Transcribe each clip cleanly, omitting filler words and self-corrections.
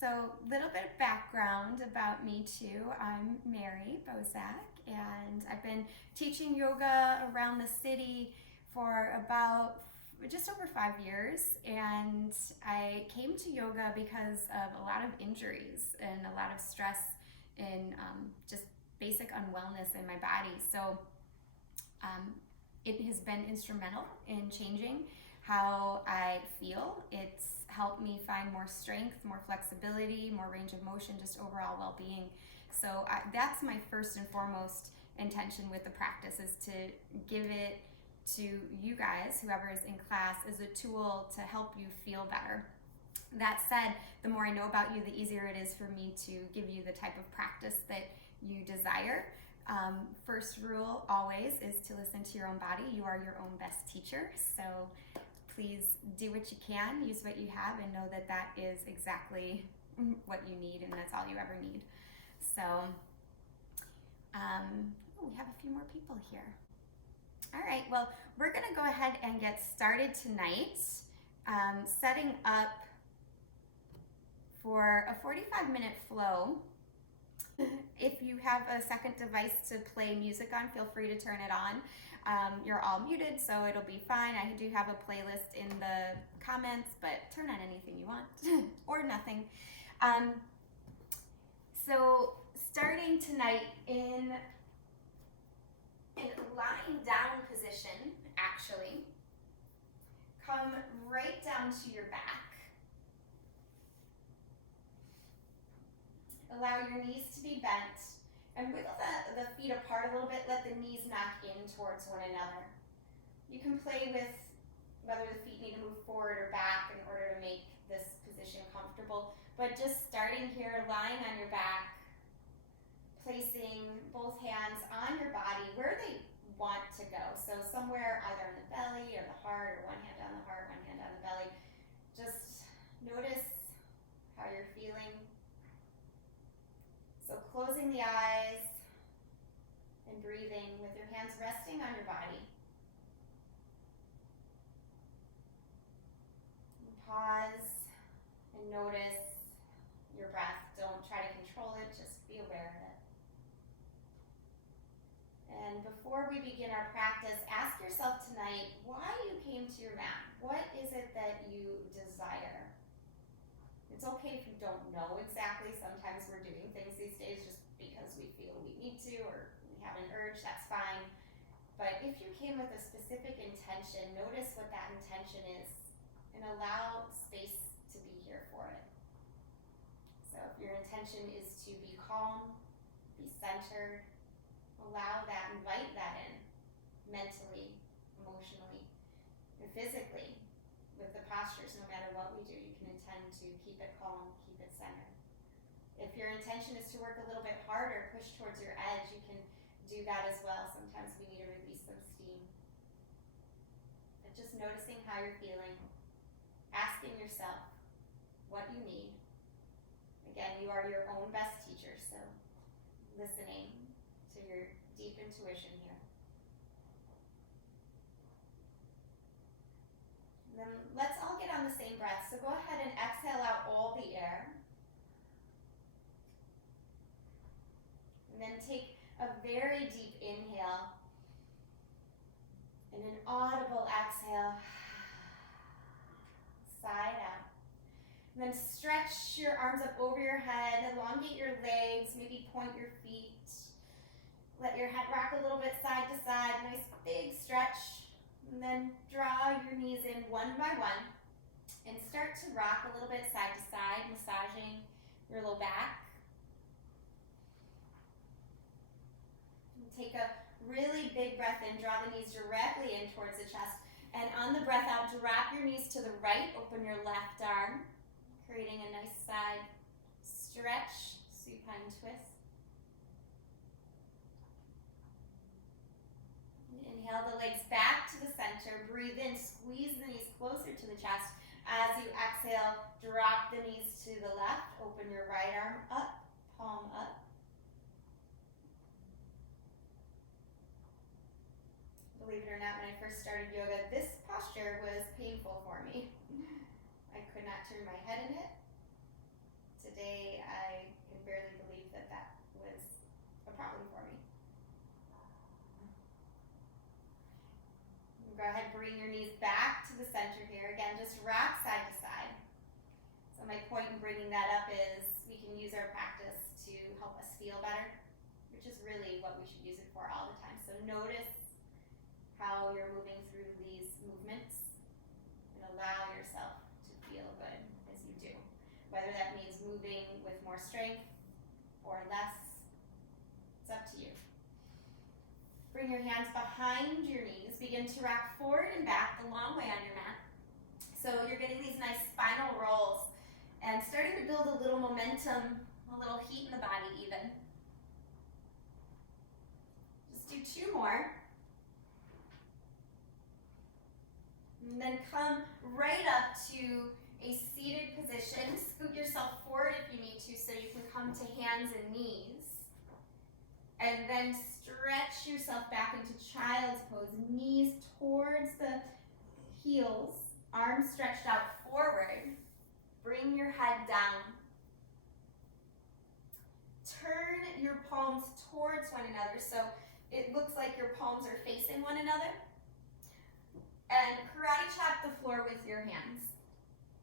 So little bit of background about me too. I'm Mary Bozak, and I've been teaching yoga around the city for about just over 5 years. And I came to yoga because of a lot of injuries and a lot of stress and just basic unwellness in my body. So um, it has been instrumental in changing how I feel. It's helped me find more strength, more flexibility, more range of motion, just overall well-being. So that's my first and foremost intention with the practice, is to give it to you guys, whoever is in class, as a tool to help you feel better. That said, the more I know about you, the easier it is for me to give you the type of practice that you desire. First rule always is to listen to your own body. You are your own best teacher. So please do what you can, use what you have, and know that that is exactly what you need, and that's all you ever need. So we have a few more people here. All right, well, we're gonna go ahead and get started tonight, setting up for a 45-minute flow. If you have a second device to play music on, feel free to turn it on. You're all muted, so it'll be fine. I do have a playlist in the comments, but turn on anything you want or nothing. So starting tonight in lying down position, actually, come right down to your back. Allow your knees to be bent and wiggle the feet apart a little bit. Let the knees knock in towards one another. You can play with whether the feet need to move forward or back in order to make this position comfortable. But just starting here, lying on your back, placing both hands on your body where they want to go. So somewhere either in the belly or the heart, or one hand on the heart, one hand on the belly. Just notice how you're feeling. So closing the eyes and breathing with your hands resting on your body. And pause and notice your breath. Don't try to control it, just be aware of it. And before we begin our practice, ask yourself tonight why you came to your mat. What is it that you desire? It's okay if you don't know exactly. Sometimes we're doing things these days just because we feel we need to, or we have an urge, that's fine. But if you came with a specific intention, notice what that intention is and allow space to be here for it. So if your intention is to be calm, be centered, allow that, invite that in mentally, emotionally, and physically. With the postures, no matter what we do, you can intend to keep it calm, keep it centered. If your intention is to work a little bit harder, push towards your edge, you can do that as well. Sometimes we need to release some steam. But just noticing how you're feeling, asking yourself what you need. Again, you are your own best teacher, so listening to your deep intuition here. Then let's all get on the same breath. So go ahead and exhale out all the air. And then take a very deep inhale and an audible exhale. Side out. And then stretch your arms up over your head, elongate your legs, maybe point your feet. Let your head rock a little bit side to side, nice big stretch. And then draw your knees in one by one and start to rock a little bit side to side, massaging your low back. And take a really big breath in, draw the knees directly in towards the chest. And on the breath out, drop your knees to the right, open your left arm, creating a nice side stretch, supine twist. Inhale the legs back to the center. Breathe in, squeeze the knees closer to the chest. As you exhale, drop the knees to the left. Open your right arm up, palm up. Believe it or not, when I first started yoga, this posture was painful for me. I could not turn my head in it. Go ahead, bring your knees back to the center here. Again, just rock side to side. So my point in bringing that up is we can use our practice to help us feel better, which is really what we should use it for all the time. So notice how you're moving through these movements and allow yourself to feel good as you do. Whether that means moving with more strength or less, it's up to you. Bring your hands behind your knees. Begin to rock forward and back the long way on your mat. So you're getting these nice spinal rolls and starting to build a little momentum, a little heat in the body even. Just do 2 more. And then come right up to a seated position. Scoot yourself forward if you need to so you can come to hands and knees. And then stretch yourself back into child's pose. Knees towards the heels, arms stretched out forward. Bring your head down. Turn your palms towards one another so it looks like your palms are facing one another. And karate chop the floor with your hands.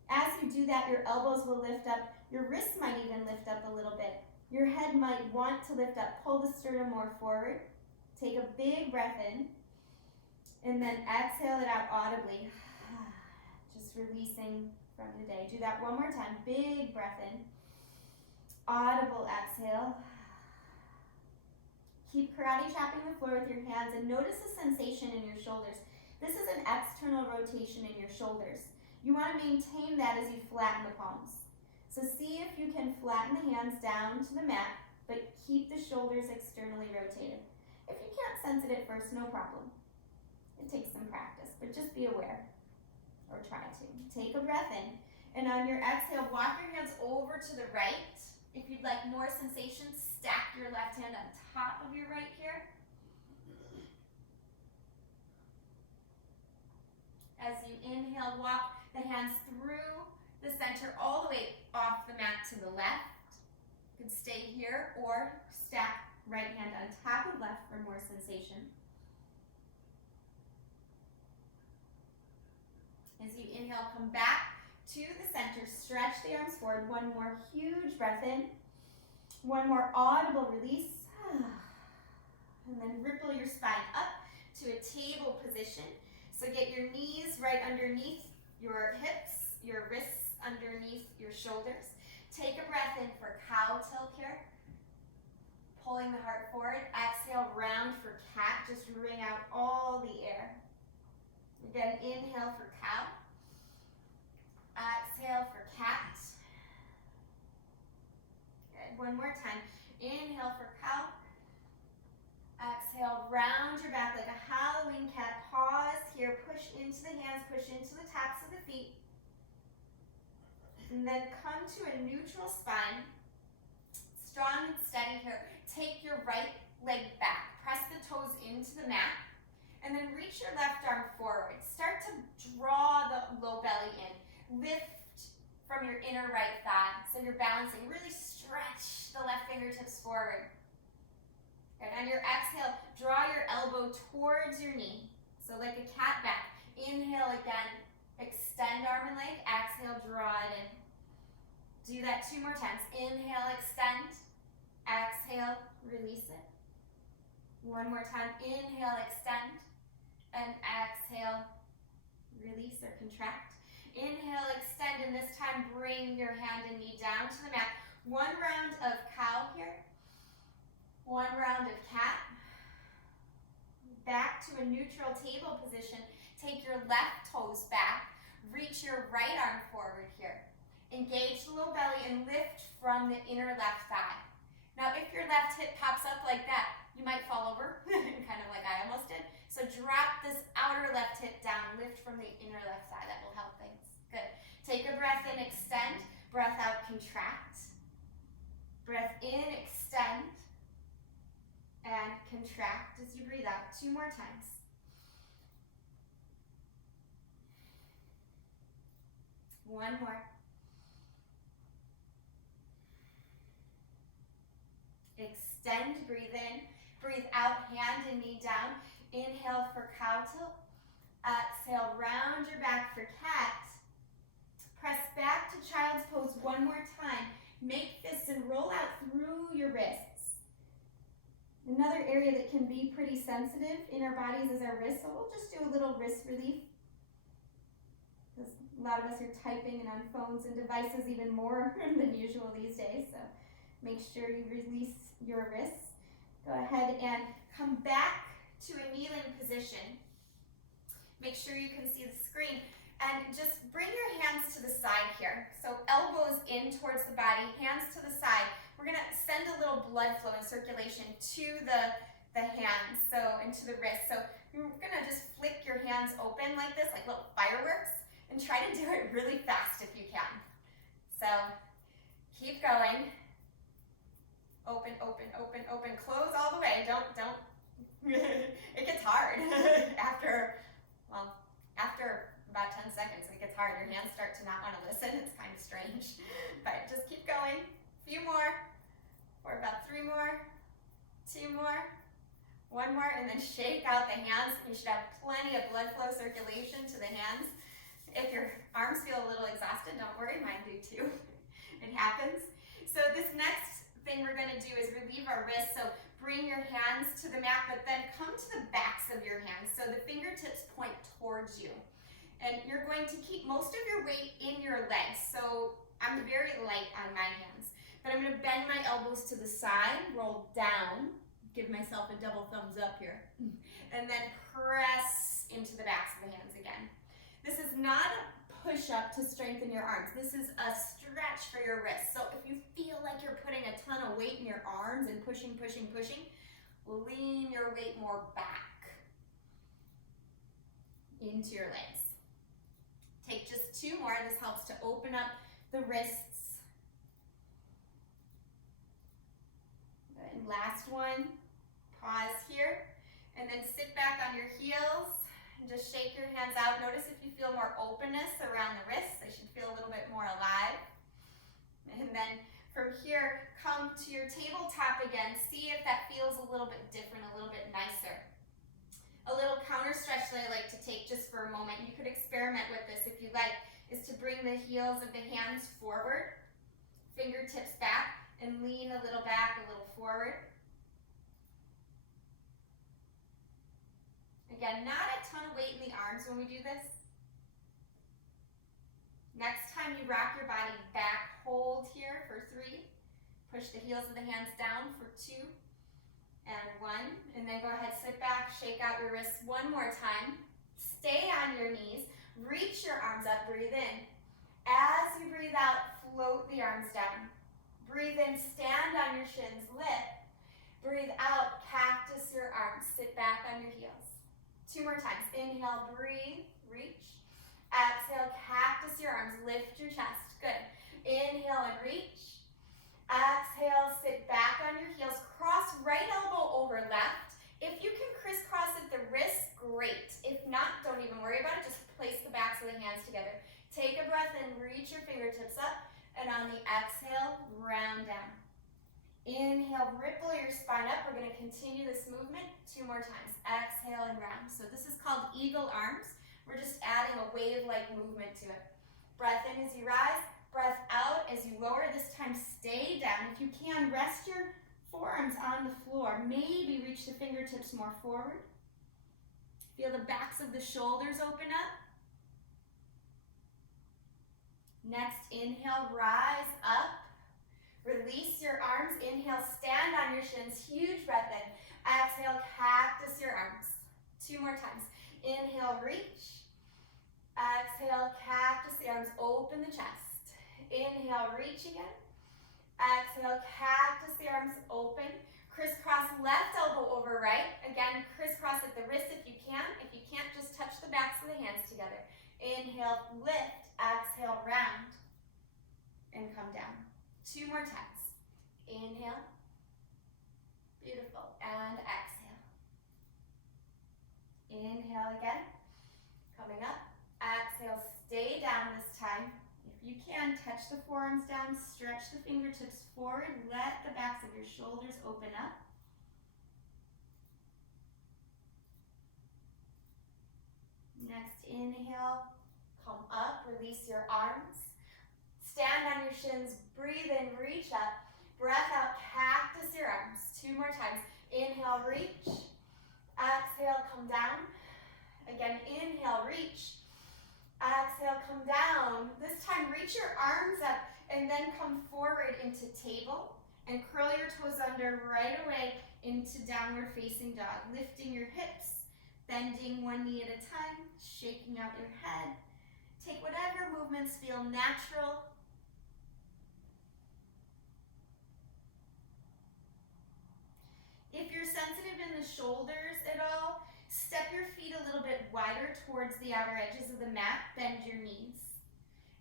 As you do that, your elbows will lift up. Your wrists might even lift up a little bit. Your head might want to lift up. Pull the sternum more forward. Take a big breath in. And then exhale it out audibly. Just releasing from the day. Do that one more time. Big breath in. Audible exhale. Keep karate chopping the floor with your hands and notice the sensation in your shoulders. This is an external rotation in your shoulders. You want to maintain that as you flatten the palms. So see if you can flatten the hands down to the mat, but keep the shoulders externally rotated. If you can't sense it at first, no problem. It takes some practice, but just be aware, or try to. Take a breath in, and on your exhale, walk your hands over to the right. If you'd like more sensation, stack your left hand on top of your right here. As you inhale, walk the hands through the center all the way off the mat to the left. You can stay here or stack right hand on top of left for more sensation. As you inhale, come back to the center, stretch the arms forward. One more huge breath in. One more audible release. And then ripple your spine up to a table position. So get your knees right underneath your hips, your wrists underneath your shoulders. Take a breath in for cow tilt here. Pulling the heart forward. Exhale, round for cat. Just wring out all the air. Again, inhale for cow. Exhale for cat. Good. One more time. Inhale for cow. Exhale, round your back like a Halloween cat. Pause here. Push into the hands. Push into the tops of the feet. And then come to a neutral spine. Strong and steady here. Take your right leg back. Press the toes into the mat. And then reach your left arm forward. Start to draw the low belly in. Lift from your inner right thigh. So you're balancing. Really stretch the left fingertips forward. And on your exhale, draw your elbow towards your knee. So like a cat back. Inhale again. Extend arm and leg. Exhale, draw it in. Do that 2 more times. Inhale, extend. Exhale, release it. One more time. Inhale, extend. And exhale, release or contract. Inhale, extend, and this time bring your hand and knee down to the mat. 1 round of cow here. 1 round of cat. Back to a neutral table position. Take your left toes back. Reach your right arm forward here. Engage the low belly and lift from the inner left thigh. Now, if your left hip pops up like that, you might fall over, kind of like I almost did. So drop this outer left hip down, lift from the inner left thigh. That will help things. Good. Take a breath in, extend. Breath out, contract. Breath in, extend. And contract as you breathe out. 2 more times. One more. Extend, breathe in. Breathe out, hand and knee down. Inhale for cow tilt. Exhale, round your back for cat. Press back to child's pose one more time. Make fists and roll out through your wrists. Another area that can be pretty sensitive in our bodies is our wrists, so we'll just do a little wrist relief. Because a lot of us are typing and on phones and devices even more than usual these days, so make sure you release your wrists. Go ahead and come back to a kneeling position. Make sure you can see the screen. And just bring your hands to the side here. So elbows in towards the body, hands to the side. We're gonna send a little blood flow and circulation to the hands, so into the wrists. So you're gonna just flick your hands open like this, like little fireworks, and try to do it really fast if you can. So keep going. Open, open, open, open. Close all the way. Don't. It gets hard after about 10 seconds. It gets hard. Your hands start to not want to listen. It's kind of strange, but just keep going. A few more, or about 3 more, 2 more, 1 more, and then shake out the hands. You should have plenty of blood flow circulation to the hands. If your arms feel a little exhausted, don't worry, mine do too. It happens. So this next thing we're going to do is relieve our wrists. So bring your hands to the mat, but then come to the backs of your hands. So the fingertips point towards you. And you're going to keep most of your weight in your legs. So I'm very light on my hands, but I'm going to bend my elbows to the side, roll down, give myself a double thumbs up here, and then press into the backs of the hands again. This is not a push up to strengthen your arms. This is a stretch for your wrists. So if you feel like you're putting a ton of weight in your arms and pushing, pushing, pushing, lean your weight more back into your legs. Take just 2 more. This helps to open up the wrists. And last one. Pause here. And then sit back on your heels and just shake your hands out. Notice if you feel more openness around the wrists. They should feel a little bit more alive. And then from here, come to your tabletop again. See if that feels a little bit different, a little bit nicer. A little counter stretch that I like to take just for a moment. You could experiment with this if you like, is to bring the heels of the hands forward, fingertips back, and lean a little back, a little forward. Again, not a ton of weight in the arms when we do this. Next time you rock your body back, hold here for 3. Push the heels of the hands down for 2. And 1, and then go ahead, sit back, shake out your wrists 1 more time. Stay on your knees, reach your arms up, breathe in. As you breathe out, float the arms down. Breathe in, stand on your shins, lift. Breathe out, cactus your arms, sit back on your heels. 2 more times, inhale, breathe, reach. Exhale, cactus your arms, lift your chest, good. Inhale and reach. Exhale, sit back on your heels, cross right elbow over left. If you can crisscross at the wrist, great. If not, don't even worry about it. Just place the backs of the hands together. Take a breath and reach your fingertips up. And on the exhale, round down. Inhale, ripple your spine up. We're going to continue this movement 2 more times. Exhale and round. So this is called eagle arms. We're just adding a wave-like movement to it. Breath in as you rise. Breath out as you lower. This time, stay down. If you can, rest your forearms on the floor. Maybe reach the fingertips more forward. Feel the backs of the shoulders open up. Next, inhale, rise up. Release your arms. Inhale, stand on your shins. Huge breath in. Exhale, cactus your arms. 2 more times. Inhale, reach. Exhale, cactus the arms. Open the chest. Inhale, reach again. Exhale, cactus the arms, open. Crisscross left elbow over right. Again, crisscross at the wrist if you can. If you can't, just touch the backs of the hands together. Inhale, lift. Exhale, round. And come down. 2 more times. Inhale. Beautiful. And exhale. Inhale again. Coming up. Exhale, stay down this time. If you can, touch the forearms down, stretch the fingertips forward, let the backs of your shoulders open up. Next, inhale, come up, release your arms. Stand on your shins, breathe in, reach up. Breath out, cactus your arms. 2 more times. Inhale, reach. Exhale, come down. Again, inhale, reach. Exhale, come down. This time, reach your arms up and then come forward into table and curl your toes under right away into downward facing dog. Lifting your hips, bending one knee at a time, shaking out your head. Take whatever movements feel natural. If you're sensitive in the shoulders at all, step your feet a little bit wider towards the outer edges of the mat, bend your knees.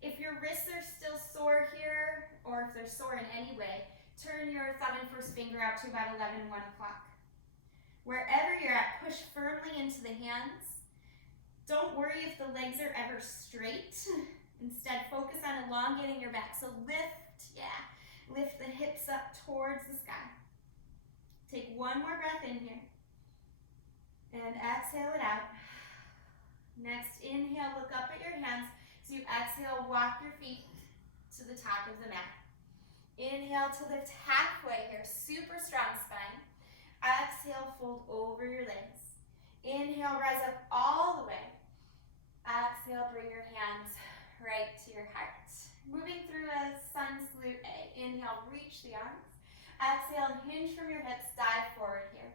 If your wrists are still sore here, or if they're sore in any way, turn your thumb and first finger out to about 11, 1 o'clock. Wherever you're at, push firmly into the hands. Don't worry if the legs are ever straight. Instead, focus on elongating your back. So lift the hips up towards the sky. Take 1 more breath in here. And exhale it out. Next, inhale, look up at your hands. So you exhale, walk your feet to the top of the mat. Inhale to lift halfway here, super strong spine. Exhale, fold over your legs. Inhale, rise up all the way. Exhale, bring your hands right to your heart. Moving through a sun salute A. Inhale, reach the arms. Exhale, hinge from your hips, dive forward here.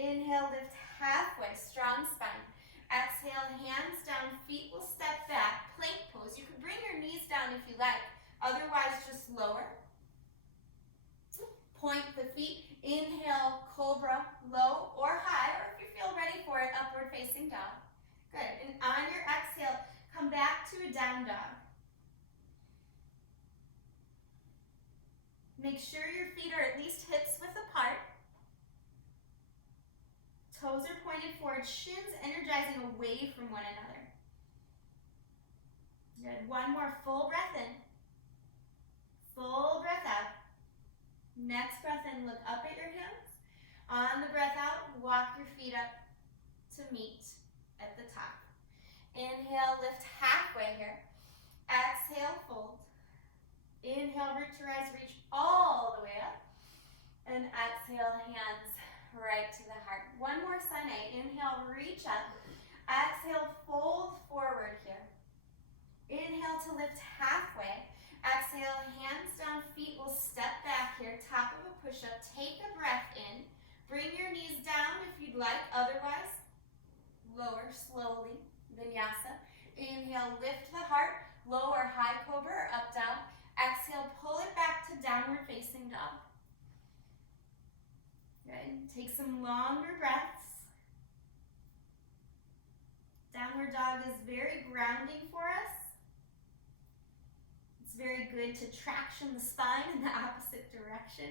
Inhale, lift halfway, strong spine. Exhale, hands down, feet will step back, plank pose. You can bring your knees down if you like, otherwise just lower. Point the feet, inhale, cobra, low or high, or if you feel ready for it, upward facing dog. Good, and on your exhale, come back to a down dog. Make sure your feet are at least hips width apart. Toes are pointed forward, shins energizing away from one another. Good, 1 more full breath in. Full breath out. Next breath in, look up at your hands. On the breath out, walk your feet up to meet at the top. Inhale, lift halfway here. Exhale, fold. Inhale, root to rise, reach all the way up. And exhale, hands right to the heart. 1 more sun A. Inhale, reach up. Exhale, fold forward here. Inhale to lift halfway. Exhale, hands down, feet will step back here, top of a push-up. Take a breath in. Bring your knees down if you'd like, otherwise, lower slowly, vinyasa. Inhale, lift the heart, lower high cobra or up dog. Exhale, pull it back to downward facing dog. Good, take some longer breaths. Downward dog is very grounding for us. It's very good to traction the spine in the opposite direction.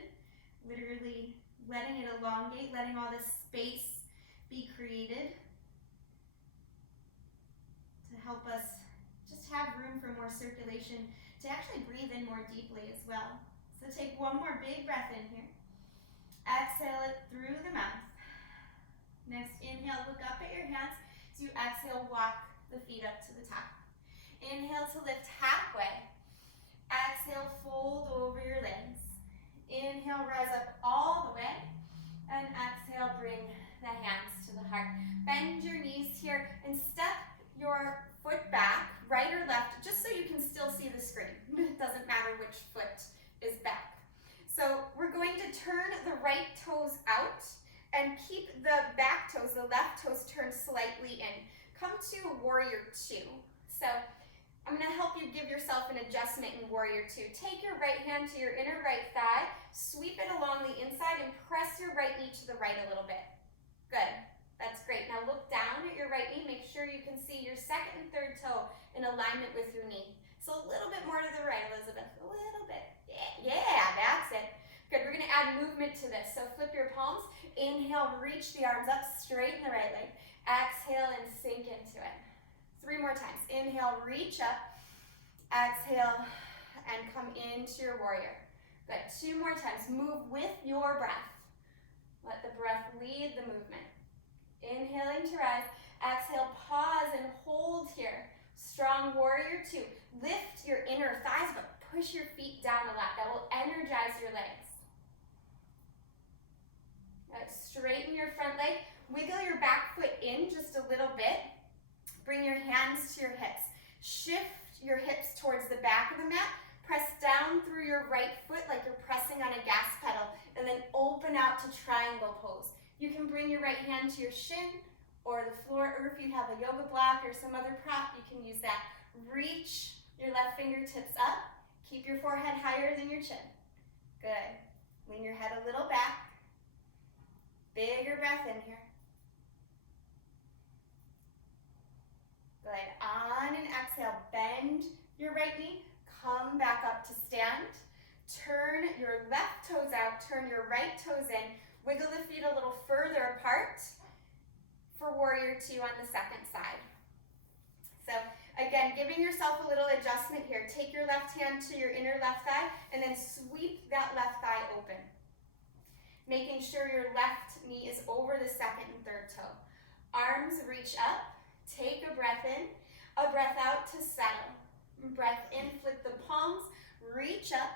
Literally letting it elongate, letting all this space be created to help us just have room for more circulation, to actually breathe in more deeply as well. So take 1 more big breath in here. Exhale it through the mouth. Next, inhale, look up at your hands. So you exhale, walk the feet up to the top. Inhale to lift halfway. Exhale, fold over your legs. Inhale, rise up all the way. And exhale, bring the hands to the heart. Bend your knees here and step your foot back, right or left, just so you can still see the screen. It doesn't matter which foot is back. So we're going to turn the right toes out and keep the back toes, the left toes, turned slightly in. Come to warrior 2. So I'm going to help you give yourself an adjustment in warrior 2. Take your right hand to your inner right thigh, sweep it along the inside, and press your right knee to the right a little bit. Good. That's great. Now look down at your right knee. Make sure you can see your second and third toe in alignment with your knee. So a little bit more to the right, Elizabeth. A little bit. Yeah, that's it. Good. We're going to add movement to this. So flip your palms. Inhale, reach the arms up, straighten the right leg. Exhale and sink into it. 3 more times. Inhale, reach up. Exhale, and come into your warrior. Good. 2 more times. Move with your breath. Let the breath lead the movement. Inhaling to rise. Exhale, pause and hold here. Strong warrior two. Lift your inner thighs, but push your feet down a lot. That will energize your legs. Right, straighten your front leg. Wiggle your back foot in just a little bit. Bring your hands to your hips. Shift your hips towards the back of the mat. Press down through your right foot like you're pressing on a gas pedal, and then open out to triangle pose. You can bring your right hand to your shin or the floor, or if you have a yoga block or some other prop, you can use that. Reach your left fingertips up. Keep your forehead higher than your chin. Good. Lean your head a little back. Bigger breath in here. Good. On an exhale, bend your right knee. Come back up to stand. Turn your left toes out. Turn your right toes in. Wiggle the feet a little further apart for warrior two on the second side. So again, giving yourself a little adjustment here. Take your left hand to your inner left thigh and then sweep that left thigh open. Making sure your left knee is over the second and third toe. Arms reach up. Take a breath in. A breath out to settle. Breath in, flip the palms, reach up,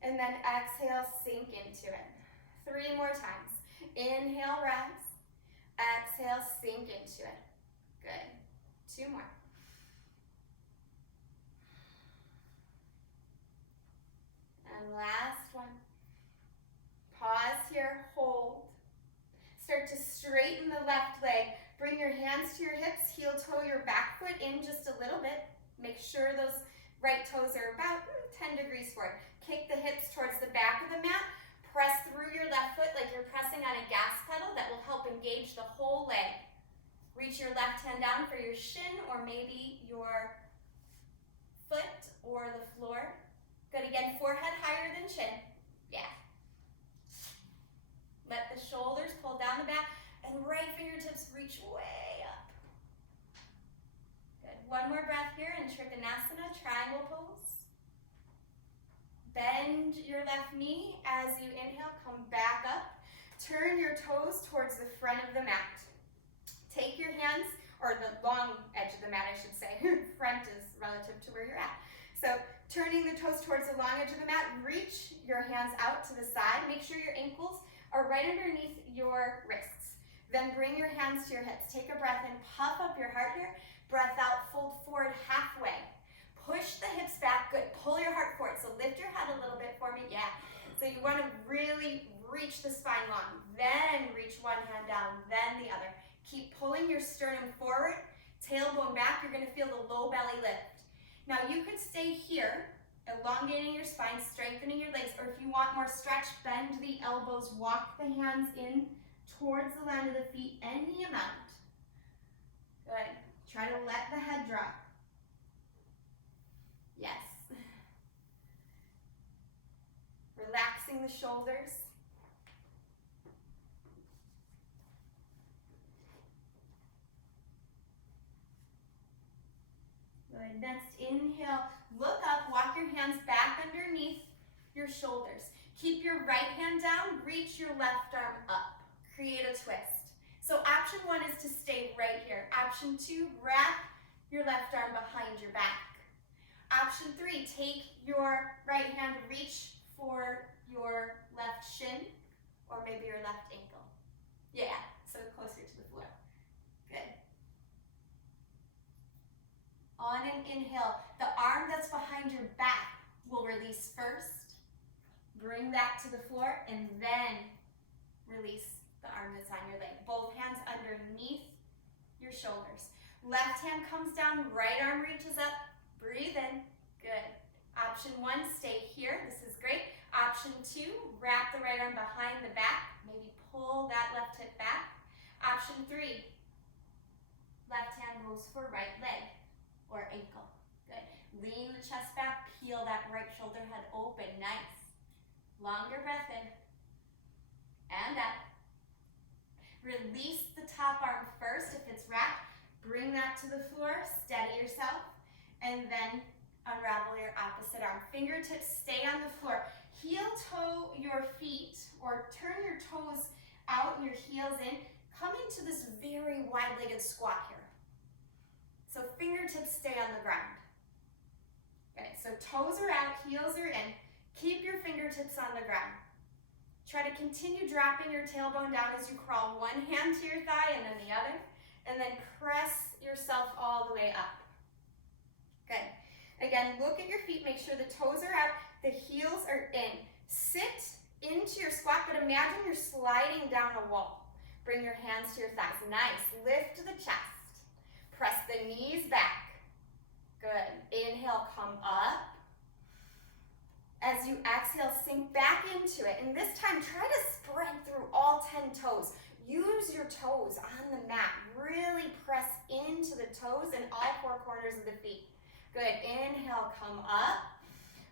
and then exhale, sink into it. 3 more times. Inhale, rise. Exhale, sink into it. Good. 2 more. And last one. Pause here, hold. Start to straighten the left leg. Bring your hands to your hips, heel toe your back foot in just a little bit. Make sure those right toes are about 10 degrees forward. Kick the hips towards the back of the mat. Press through your left foot like you're pressing on a gas pedal. That will help engage the whole leg. Reach your left hand down for your shin or maybe your foot or the floor. Good, again, forehead higher than chin. Yeah. Let the shoulders pull down the back and right fingertips reach way up. Good, 1 more breath here in Trikonasana, triangle pose. Bend your left knee as you inhale, come back up. Turn your toes towards the front of the mat. Take your hands, or the long edge of the mat I should say, front is relative to where you're at. So turning the toes towards the long edge of the mat, reach your hands out to the side. Make sure your ankles are right underneath your wrists. Then bring your hands to your hips. Take a breath in, puff up your heart here. Breath out, fold forward halfway. Push the hips back, good. Pull your heart forward. So lift your head a little bit for me, yeah. So you want to really reach the spine long. Then reach one hand down, then the other. Keep pulling your sternum forward, tailbone back. You're going to feel the low belly lift. Now you could stay here, elongating your spine, strengthening your legs, or if you want more stretch, bend the elbows, walk the hands in towards the line of the feet, any amount. Good. Try to let the head drop. Yes. Relaxing the shoulders. Good. Next, inhale. Look up, walk your hands back underneath your shoulders. Keep your right hand down, reach your left arm up. Create a twist. So option 1 is to stay right here. Option 2, wrap your left arm behind your back. Option 3, take your right hand, reach for your left shin or maybe your left ankle. Yeah, so closer to the floor. Good. On an inhale, the arm that's behind your back will release first. Bring that to the floor and then release the arm that's on your leg. Both hands underneath your shoulders. Left hand comes down, right arm reaches up. Breathe in. Good. Option 1, stay here. This is great. Option 2, wrap the right arm behind the back. Maybe pull that left hip back. Option 3, left hand moves for right leg or ankle. Good. Lean the chest back, peel that right shoulder head open. Nice. Longer breath in. And up. Release the top arm first if it's wrapped. Bring that to the floor, steady yourself, and then unravel your opposite arm. Fingertips stay on the floor. Heel toe your feet or turn your toes out and your heels in. Come into this very wide-legged squat here. So fingertips stay on the ground. Okay, so toes are out, heels are in. Keep your fingertips on the ground. Try to continue dropping your tailbone down as you crawl one hand to your thigh and then the other, and then press yourself all the way up. Good. Again, look at your feet, make sure the toes are out, the heels are in. Sit into your squat, but imagine you're sliding down a wall. Bring your hands to your thighs. Nice. Lift the chest. Press the knees back. Good. Inhale, come up. As you exhale, sink back into it. And this time, try to spread through all 10 toes. Use your toes on the mat. Really press into the toes and all 4 corners of the feet. Good. Inhale, come up.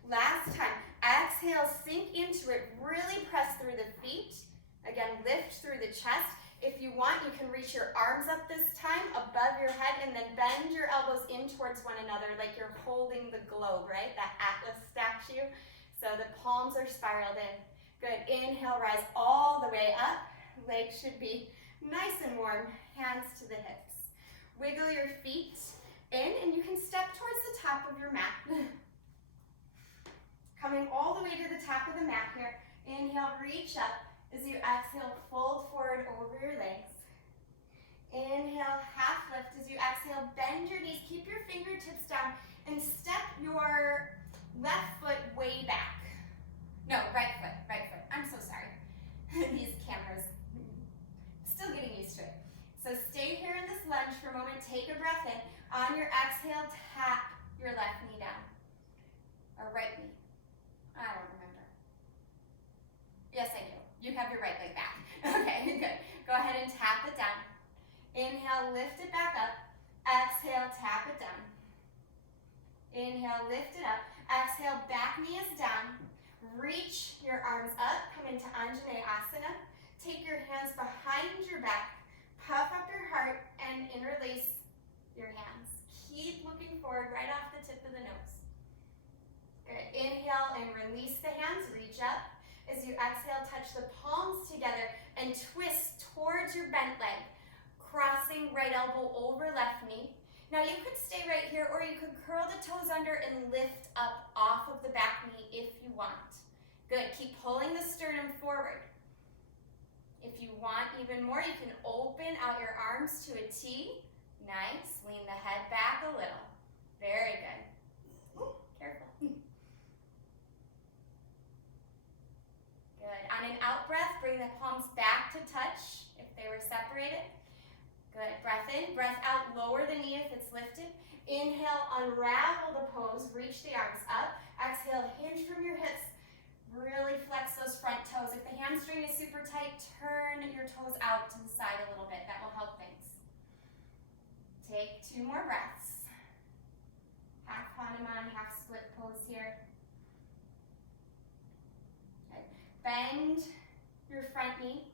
Last time. Exhale, sink into it. Really press through the feet. Again, lift through the chest. If you want, you can reach your arms up this time above your head and then bend your elbows in towards one another like you're holding the globe, right? That Atlas statue. So the palms are spiraled in. Good. Inhale, rise all the way up. Legs should be nice and warm. Hands to the hips. Wiggle your feet in and you can step towards the top of your mat. Coming all the way to the top of the mat here. Inhale, reach up. As you exhale, fold forward over your legs. Inhale, half lift. As you exhale, bend your knees. Keep your fingertips down and step your left foot way back. No, right foot, right foot. I'm so sorry. These cameras, still getting used to it. So stay here in this lunge for a moment. Take a breath in. On your exhale, tap your left knee down. Or right knee. I don't remember. Yes, I do. You have your right leg back. Okay, good. Go ahead and tap it down. Inhale, lift it back up. Exhale, tap it down. Inhale, lift it up. Exhale, back knee is down. Reach your arms up. Come into Anjaneyasana. Take your hands behind your back. Puff up your heart and interlace your hands. Keep looking forward right off the tip of the nose. Good. Inhale and release the hands. Reach up. As you exhale, touch the palms together and twist towards your bent leg, crossing right elbow over left knee. Now you could stay right here or you could curl the toes under and lift up off of the back knee if you want. Good, keep pulling the sternum forward. If you want even more, you can open out your arms to a T. Nice, lean the head back a little. Very good. Ooh, careful. Good. On an out breath, bring the palms back to touch if they were separated. Good. Breath in, breath out, lower the knee if it's lifted. Inhale, unravel the pose, reach the arms up. Exhale, hinge from your hips. Really flex those front toes. If the hamstring is super tight, turn your toes out to the side a little bit. That will help things. Take 2 more breaths. Half Hanuman, half split pose here. Bend your front knee,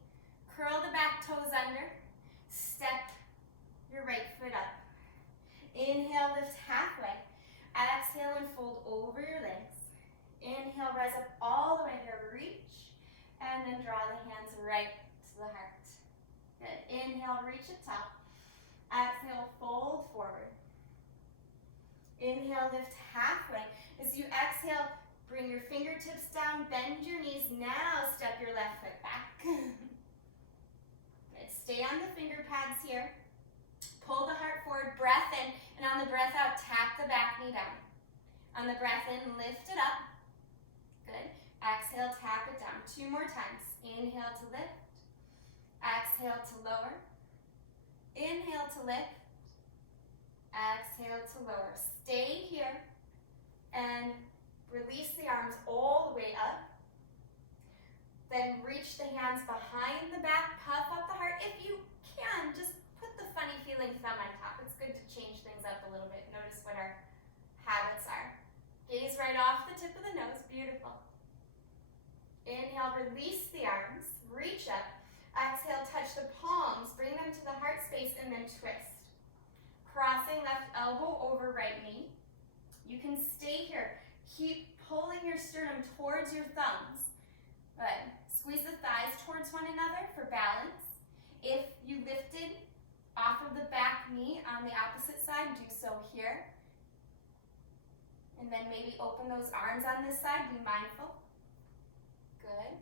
curl the back toes under, step your right foot up. Inhale, lift halfway. Exhale and fold over your legs. Inhale, rise up all the way here, reach, and then draw the hands right to the heart. Good. Inhale, reach it top. Exhale, fold forward. Inhale, lift halfway. As you exhale, bring your fingertips down, bend your knees. Now step your left foot back. Good. Stay on the finger pads here. Pull the heart forward, breath in, and on the breath out, tap the back knee down. On the breath in, lift it up. Good. Exhale, tap it down. 2 more times. Inhale to lift. Exhale to lower. Inhale to lift. Exhale to lower. Stay here and release the arms all the way up. Then reach the hands behind the back, puff up the heart. If you can, just put the funny feeling thumb on top. It's good to change things up a little bit. Notice what our habits are. Gaze right off the tip of the nose. Beautiful. Inhale, release the arms. Reach up. Exhale, touch the palms. Bring them to the heart space and then twist. Crossing left elbow over right knee. You can stay here. Keep pulling your sternum towards your thumbs. Good. Squeeze the thighs towards one another for balance. If you lifted off of the back knee on the opposite side, do so here. And then maybe open those arms on this side, be mindful. Good.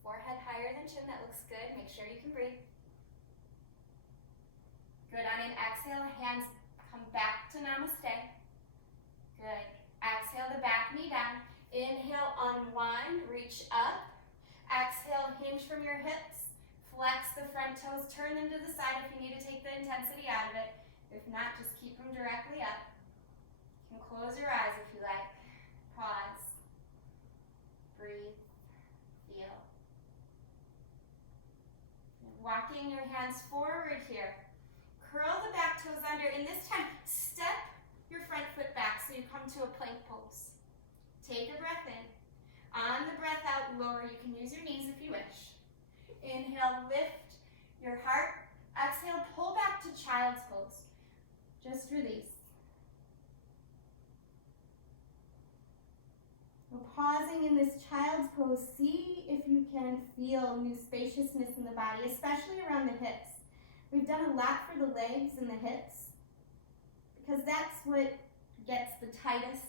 Forehead higher than chin, that looks good. Make sure you can breathe. Good, on an exhale, hands come back to namaste. Good. Exhale the back knee down. Inhale, unwind, reach up. Exhale, hinge from your hips. Flex the front toes, turn them to the side if you need to take the intensity out of it. If not, just keep them directly up. You can close your eyes if you like. Pause. Breathe. Feel. Walking your hands forward here. Curl the back toes under, and this time, step your front foot back so you come to a plank pose. Take a breath in. On the breath out, lower. You can use your knees if you wish. Inhale, lift your heart. Exhale, pull back to child's pose. Just release. We're pausing in this child's pose. See if you can feel new spaciousness in the body, especially around the hips. We've done a lot for the legs and the hips because that's what gets the tightest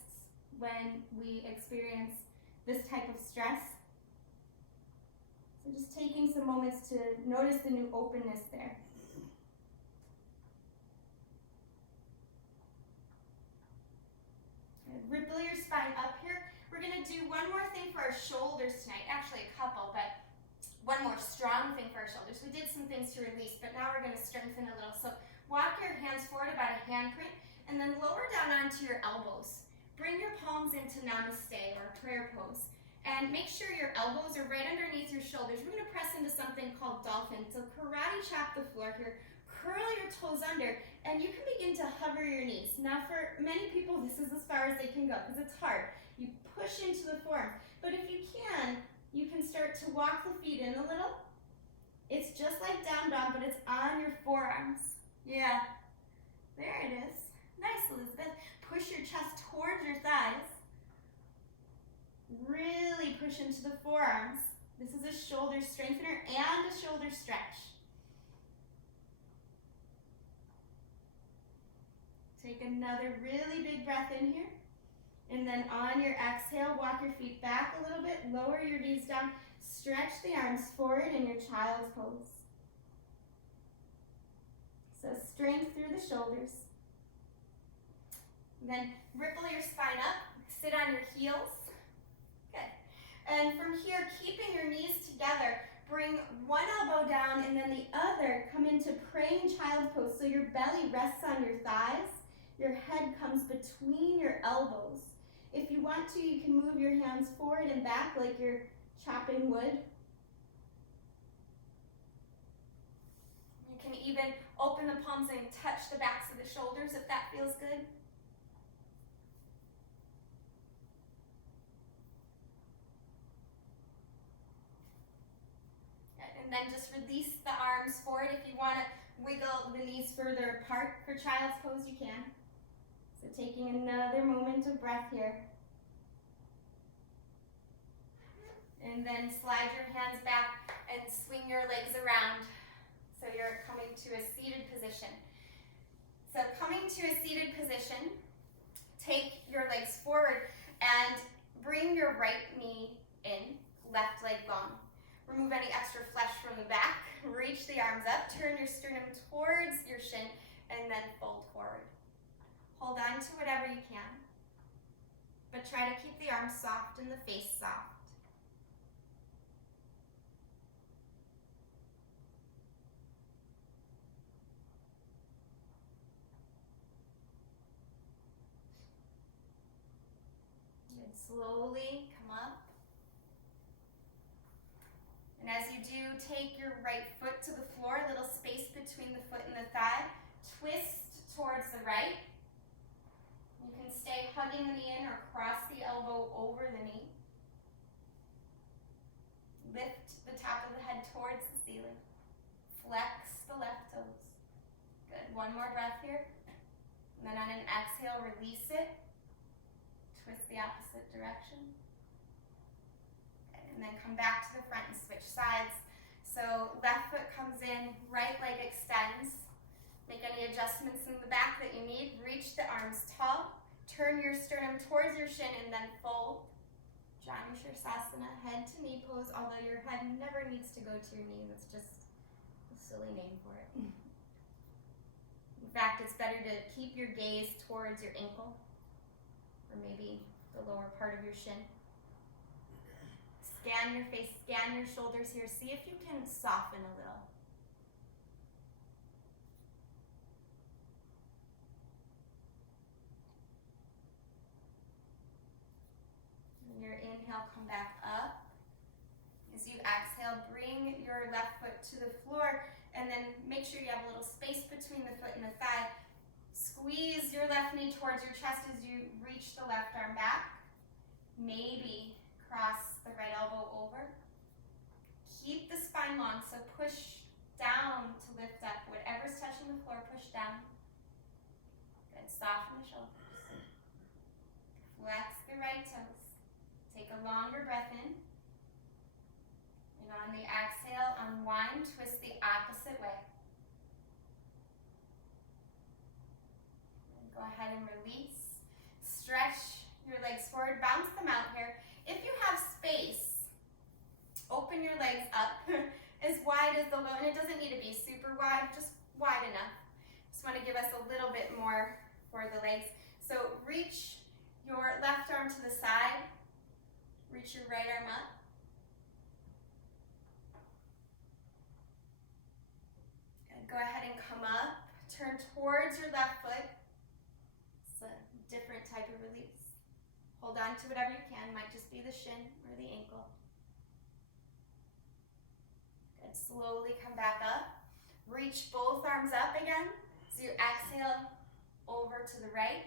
when we experience this type of stress. So just taking some moments to notice the new openness there. Ripple your spine up here. We're going to do one more thing for our shoulders tonight. Actually, a couple, but one more strong thing for our shoulders. We did some things to release, but now we're going to strengthen a little. So walk your hands forward about a handprint, and then lower down onto your elbows. Bring your palms into namaste or prayer pose. And make sure your elbows are right underneath your shoulders. We're going to press into something called dolphin. So karate chop the floor here. Curl your toes under, and you can begin to hover your knees. Now for many people, this is as far as they can go because it's hard. You push into the forearm. But if you can start to walk the feet in a little. It's just like down dog, but it's on your forearms. Yeah, there it is. Nice, Elizabeth. Push your chest towards your thighs. Really push into the forearms. This is a shoulder strengthener and a shoulder stretch. Take another really big breath in here. And then on your exhale, walk your feet back a little bit, lower your knees down, stretch the arms forward in your child's pose. So strength through the shoulders. Then ripple your spine up, sit on your heels. Good. And from here, keeping your knees together, bring one elbow down and then the other come into praying child's pose. So your belly rests on your thighs, your head comes between your elbows. If you want to, you can move your hands forward and back like you're chopping wood. You can even open the palms and touch the backs of the shoulders if that feels good. And then just release the arms forward. If you want to wiggle the knees further apart for child's pose, you can. So taking another moment of breath here. And then slide your hands back and swing your legs around. So you're coming to a seated position. So coming to a seated position, take your legs forward and bring your right knee in, left leg long. Remove any extra flesh from the back. Reach the arms up, turn your sternum towards your shin, and then fold forward. Hold on to whatever you can, but try to keep the arms soft and the face soft. Good. Slowly come up. And as you do, take your right foot to the floor, a little space between the foot and the thigh. Twist towards the right. You can stay hugging the knee in or cross the elbow over the knee. Lift the top of the head towards the ceiling. Flex the left toes. Good. One more breath here. And then on an exhale, release it. Twist the opposite direction. And then come back to the front and switch sides. So left foot comes in, right leg extends. Make any adjustments in the back that you need. Reach the arms tall. Turn your sternum towards your shin and then fold. Janu Shirsasana, head to knee pose, although your head never needs to go to your knee. That's just a silly name for it. In fact, it's better to keep your gaze towards your ankle or maybe the lower part of your shin. Scan your face, scan your shoulders here. See if you can soften a little. On your inhale, come back up. As you exhale, bring your left foot to the floor and then make sure you have a little space between the foot and the thigh. Squeeze your left knee towards your chest as you reach the left arm back. Maybe cross the right elbow over. Keep the spine long, so push down to lift up. Whatever's touching the floor, push down. Good, soften the shoulders. Flex the right toes. Take a longer breath in. And on the exhale, unwind, twist the opposite way. And go ahead and release. Stretch your legs forward, bounce them out here. If you have space, open your legs up as wide as they'll go, and it doesn't need to be super wide, just wide enough. Just want to give us a little bit more for the legs. So reach your left arm to the side, reach your right arm up. And go ahead and come up, turn towards your left foot. It's a different type of release. Hold on to whatever you can, might just be the shin or the ankle. Good, slowly come back up. Reach both arms up again. So you exhale over to the right.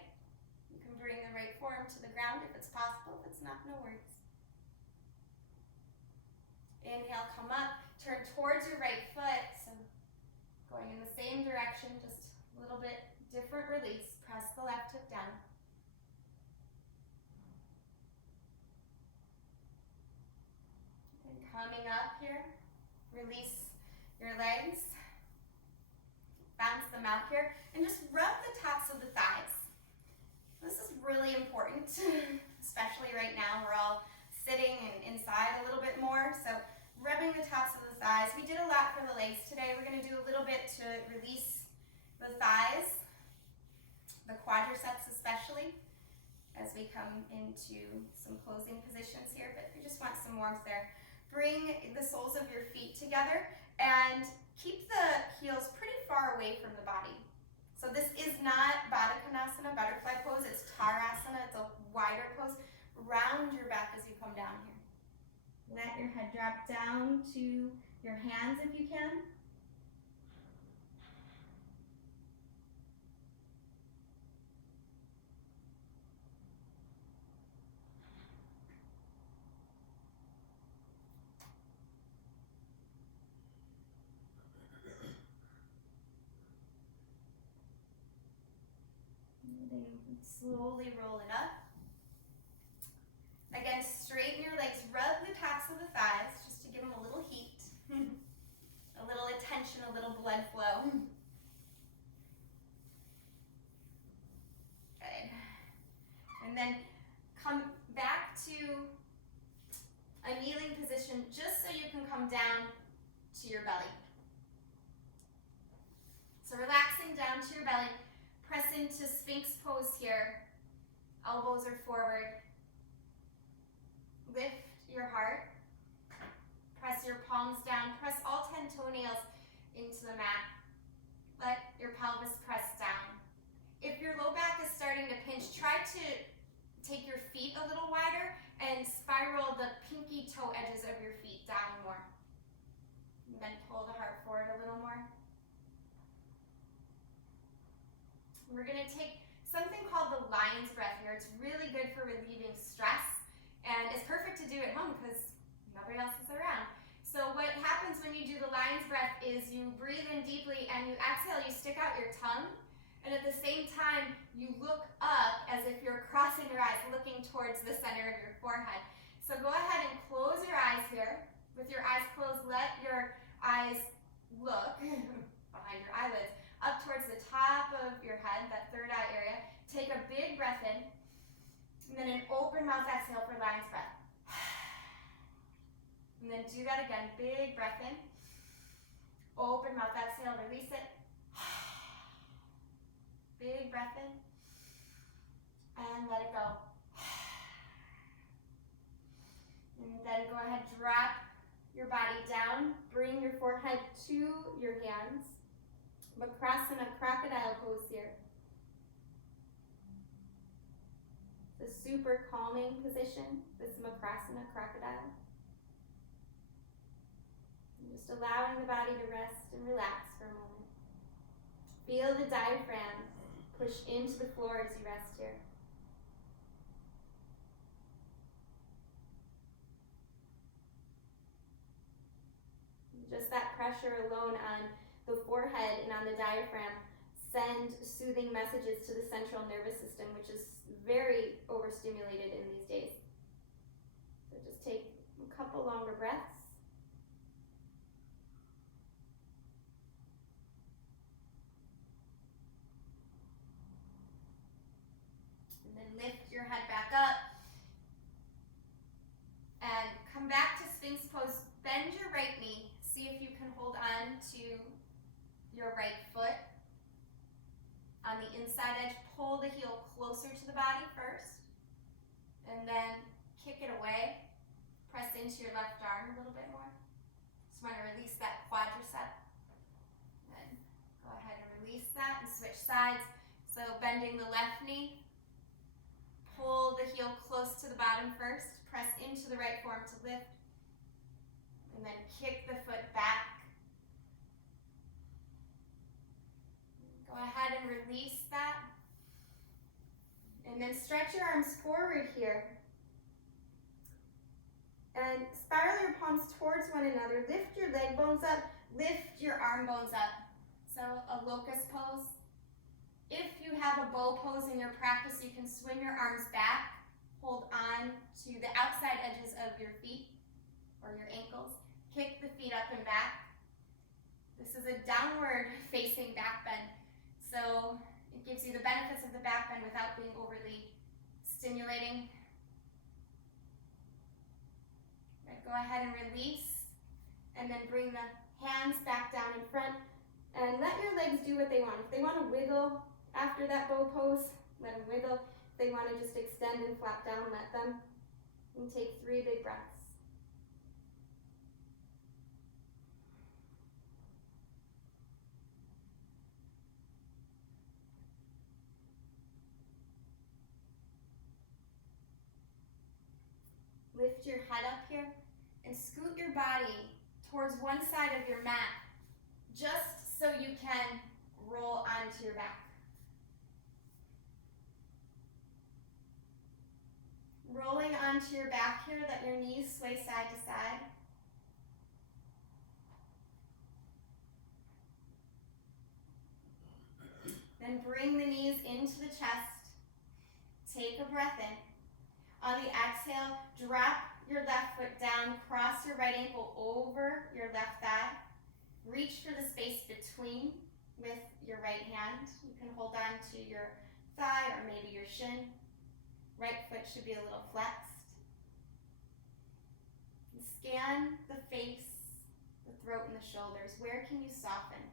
You can bring the right forearm to the ground if it's possible. If it's not, no worries. Inhale, come up, turn towards your right foot. So going in the same direction, just a little bit different release. Press the left hip down. Coming up here, release your legs, bounce them out here, and just rub the tops of the thighs. This is really important, especially right now. We're all sitting and inside a little bit more, so rubbing the tops of the thighs. We did a lot for the legs today. We're going to do a little bit to release the thighs, the quadriceps especially, as we come into some closing positions here, but we just want some warmth there. Bring the soles of your feet together and keep the heels pretty far away from the body. So this is not Baddha Konasana, butterfly pose, it's Tarasana, it's a wider pose. Round your back as you come down here. Let your head drop down to your hands if you can. Slowly roll it up. Again, straighten your legs, rub the tops of the thighs just to give them a little heat, a little attention, a little blood flow. Good. And then come back to a kneeling position just so you can come down to your belly. So relaxing down to your belly. Press into Sphinx pose here. Elbows are forward. Lift your heart. Press your palms down. Press all 10 toenails into the mat. Let your pelvis press down. If your low back is starting to pinch, try to take your feet a little wider and spiral the pinky toe edges of your feet down more. And then pull the heart forward a little more. We're going to take something called the lion's breath here. It's really good for relieving stress, and it's perfect to do at home because nobody else is around. So what happens when you do the lion's breath is you breathe in deeply and you exhale, you stick out your tongue, and at the same time you look up as if you're crossing your eyes, looking towards the center of your forehead. So go ahead and close your eyes here. With your eyes closed, let your eyes look behind your eyelids up towards the lion's breath. And then do that again. Big breath in. Open mouth, exhale, release it. Big breath in. And let it go. And then go ahead, drop your body down. Bring your forehead to your hands. Makrasana, crocodile pose here. The super calming position, this Makrasana, crocodile. And just allowing the body to rest and relax for a moment. Feel the diaphragm push into the floor as you rest here. Just that pressure alone on the forehead and on the diaphragm send soothing messages to the central nervous system, which is very overstimulated in these days. So just take a couple longer breaths. And then lift your head back up. And come back to Sphinx pose. Bend your right knee. See if you can hold on to your right foot. On the inside edge, pull the heel closer to the body first. And then kick it away. Press into your left arm a little bit more. Just want to release that quadricep. Then go ahead and release that and switch sides. So bending the left knee. Pull the heel close to the bottom first. Press into the right forearm to lift. And then kick the foot back. Go ahead and release that. And then stretch your arms forward here. And spiral your palms towards one another. Lift your leg bones up. Lift your arm bones up. So a locust pose. If you have a bow pose in your practice, you can swing your arms back. Hold on to the outside edges of your feet or your ankles. Kick the feet up and back. This is a downward facing back bend. So it gives you the benefits of the back bend without being overly stimulating. Right, go ahead and release. And then bring the hands back down in front. And let your legs do what they want. If they want to wiggle after that bow pose, let them wiggle. If they want to just extend and flap down, let them. And take 3 big breaths. Lift your head up here and scoot your body towards one side of your mat just so you can roll onto your back. Rolling onto your back here, let your knees sway side to side. Then bring the knees into the chest. Take a breath in. On the exhale, drop your left foot down, cross your right ankle over your left thigh. Reach for the space between with your right hand. You can hold on to your thigh or maybe your shin. Right foot should be a little flexed. And scan the face, the throat, and the shoulders. Where can you soften?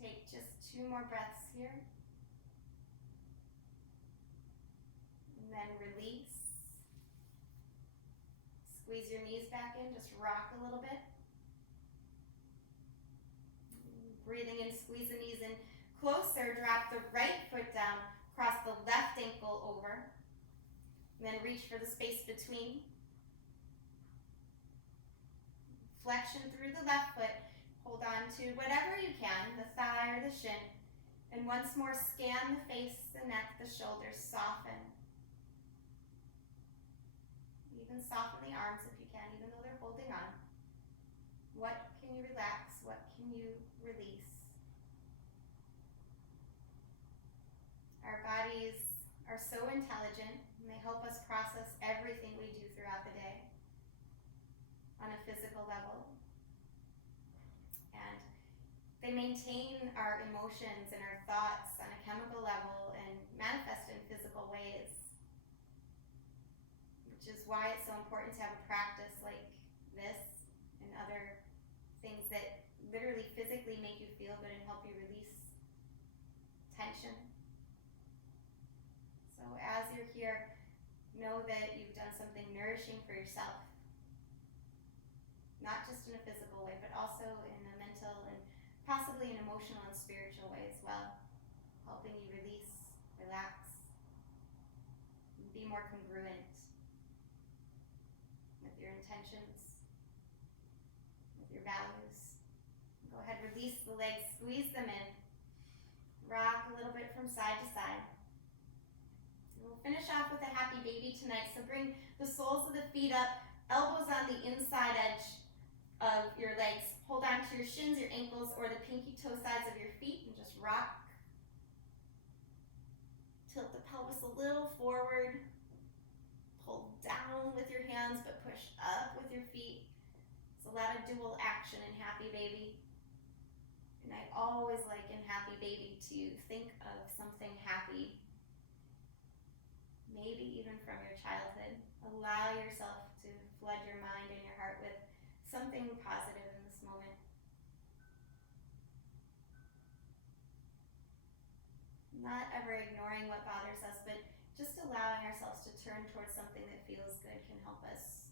Take just 2 more breaths here. And then release. Squeeze your knees back in, just rock a little bit. Breathing in, squeeze the knees in closer, drop the right foot down, cross the left ankle over. And then reach for the space between. Flexion through the left foot. Hold on to whatever you can, the thigh or the shin. And once more, scan the face, the neck, the shoulders, soften. can soften the arms if you can, even though they're holding on. What can you relax? What can you release? Our bodies are so intelligent, and they help us process everything we do throughout the day on a physical level. And they maintain our emotions and our thoughts on a chemical level and manifest in physical ways, which is why it's so important to have a practice like this and other things that literally physically make you feel good and help you release tension. So as you're here, know that you've done something nourishing for yourself, not just in a physical way, but also in a mental and possibly an emotional and spiritual way as well, helping you release, relax, and be more congruent with your intentions, with your values. Go ahead, release the legs, squeeze them in, rock a little bit from side to side. We'll finish off with a happy baby tonight, so bring the soles of the feet up, elbows on the inside edge of your legs. Hold on to your shins, your ankles, or the pinky toe sides of your feet and just rock. Tilt the pelvis a little forward. Pull down with your hands, but push up with your feet. It's a lot of dual action in happy baby. And I always like in happy baby to think of something happy, maybe even from your childhood. Allow yourself to flood your mind and your heart with something positive in this moment. Not ever ignoring what bothers us, but just allowing ourselves to turn towards something that feels good can help us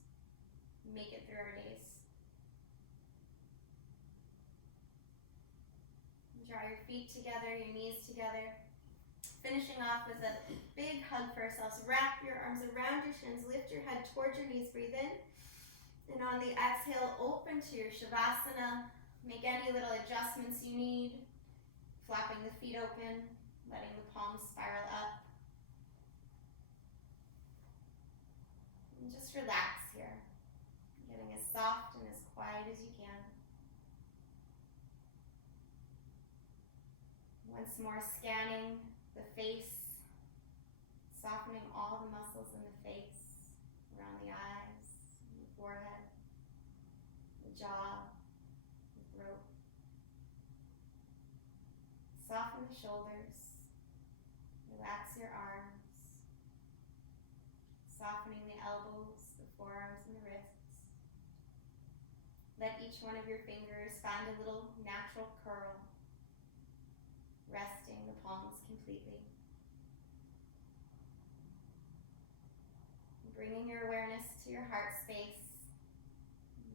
make it through our days. Draw your feet together, your knees together. Finishing off with a big hug for ourselves. Wrap your arms around your shins, lift your head towards your knees, breathe in. And on the exhale, open to your Shavasana. Make any little adjustments you need. Flapping the feet open, letting the palms spiral up. And just relax here. Getting as soft and as quiet as you can. Once more, scanning the face, softening all the muscles in the face, around the eyes, the forehead, the jaw, the throat. Soften the shoulders, relax your arms, softening the elbows, the forearms, and the wrists. Let each one of your fingers find a little natural curl, resting the palms completely. Bringing your awareness to your heart space,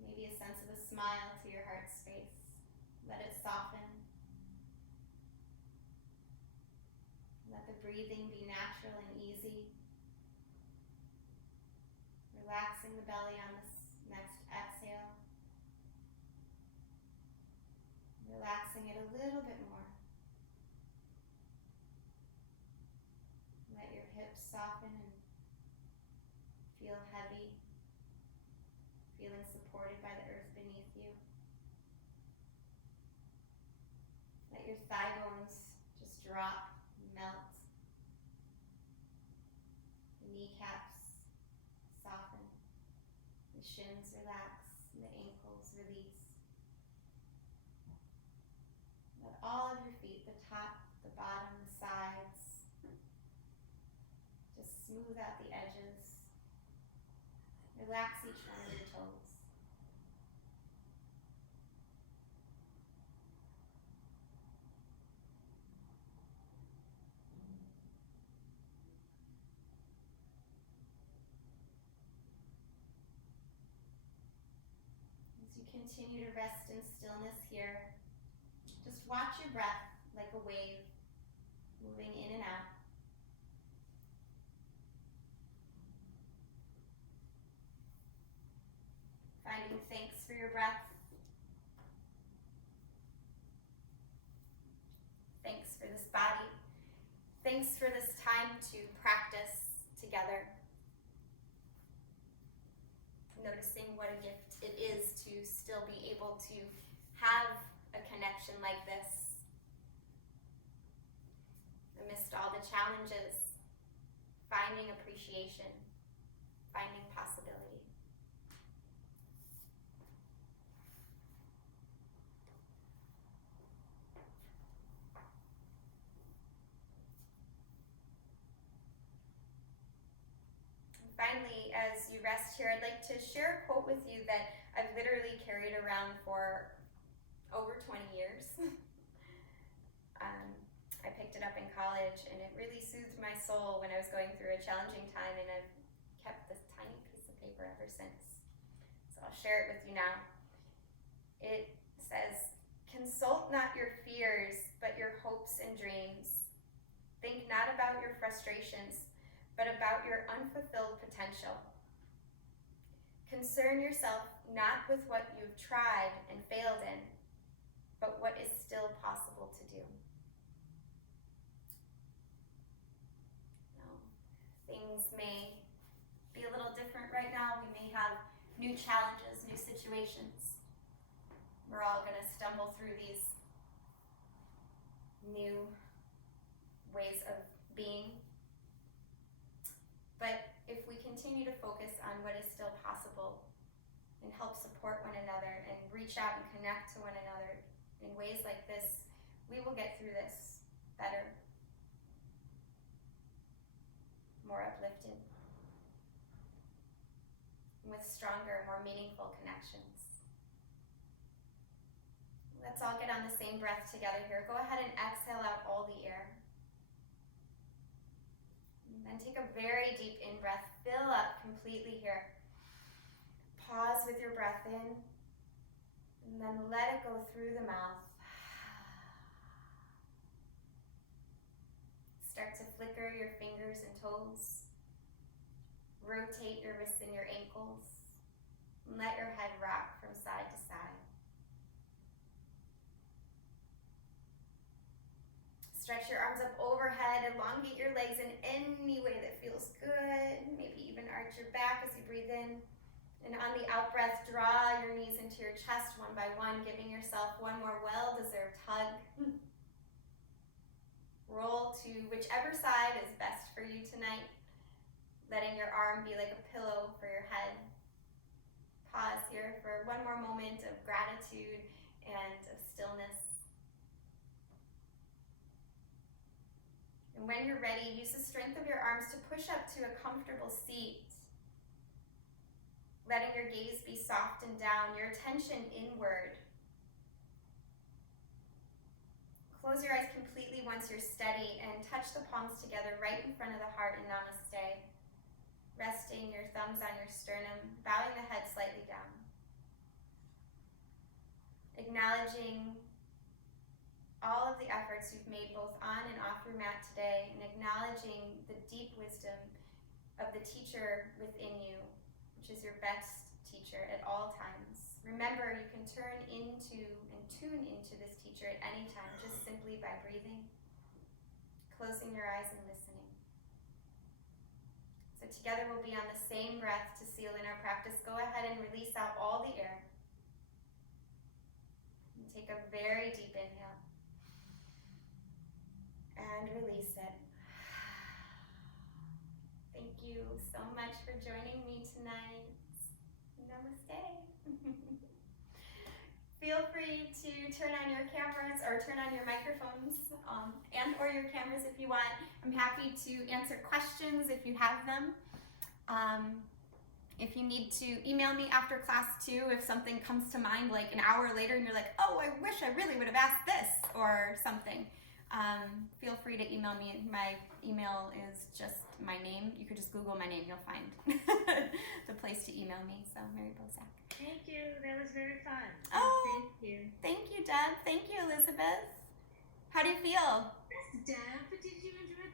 maybe a sense of a smile to your heart space. Let it soften. Let the breathing be natural and easy. Relaxing the belly on this next exhale. Relaxing it a little bit more. Let your hips soften and feel heavy, feeling supported by the earth beneath you. Let your thigh bones just drop, melt. The kneecaps soften. The shins relax, and the ankles release. Let all of your feet, the top, the bottom, the sides, just smooth out the edges. Relax each one of your toes. As you continue to rest in stillness here, just watch your breath like a wave moving in and out. Finding thanks for your breath. Thanks for this body. Thanks for this time to practice together. noticing what a gift it is to still be able to have a connection like this amidst all the challenges, finding appreciation, finding possibility. Finally, as you rest here, I'd like to share a quote with you that I've literally carried around for over 20 years. I picked it up in college, and it really soothed my soul when I was going through a challenging time, and I've kept this tiny piece of paper ever since. So I'll share it with you now. It says, "Consult not your fears, but your hopes and dreams. Think not about your frustrations, but about your unfulfilled potential. Concern yourself not with what you've tried and failed in, but what is still possible to do." Now, things may be a little different right now. We may have new challenges, new situations. We're all going to stumble through these new ways of being. But if we continue to focus on what is still possible and help support one another and reach out and connect to one another in ways like this, we will get through this better, more uplifted, with stronger, more meaningful connections. Let's all get on the same breath together here. Go ahead and exhale out all the air. And then take a very deep in-breath. Fill up completely here. Pause with your breath in, and then let it go through the mouth. Start to flicker your fingers and toes. Rotate your wrists and your ankles. And let your head rock from side to side. Stretch your arms up overhead, elongate your legs in any way that feels good. Maybe even arch your back as you breathe in. And on the out breath, draw your knees into your chest one by one, giving yourself one more well-deserved hug. Roll to whichever side is best for you tonight, letting your arm be like a pillow for your head. Pause here for one more moment of gratitude and of stillness. And when you're ready, use the strength of your arms to push up to a comfortable seat, letting your gaze be soft and down, your attention inward. Close your eyes completely once you're steady and touch the palms together right in front of the heart in Namaste. Resting your thumbs on your sternum, bowing the head slightly down. Acknowledging all of the efforts you've made both on and off your mat today, and acknowledging the deep wisdom of the teacher within you, which is your best teacher at all times. Remember, you can turn into and tune into this teacher at any time, just simply by breathing, closing your eyes and listening. So together we'll be on the same breath to seal in our practice. Go ahead and release out all the air. And take a very deep inhale. And release it. Thank you so much for joining me tonight. Namaste. Feel free to turn on your cameras or turn on your microphones and or your cameras if you want. I'm happy to answer questions if you have them. If you need to email me after class too, if something comes to mind like an hour later and you're like, oh, I wish I really would have asked this or something. Feel free to email me. My email is just my name. You could just Google my name. You'll find the place to email me. So, Mary Bosak. Thank you. That was very fun. Oh, thank you. Thank you, Deb. Thank you, Elizabeth. How do you feel? Yes, Deb, did you enjoy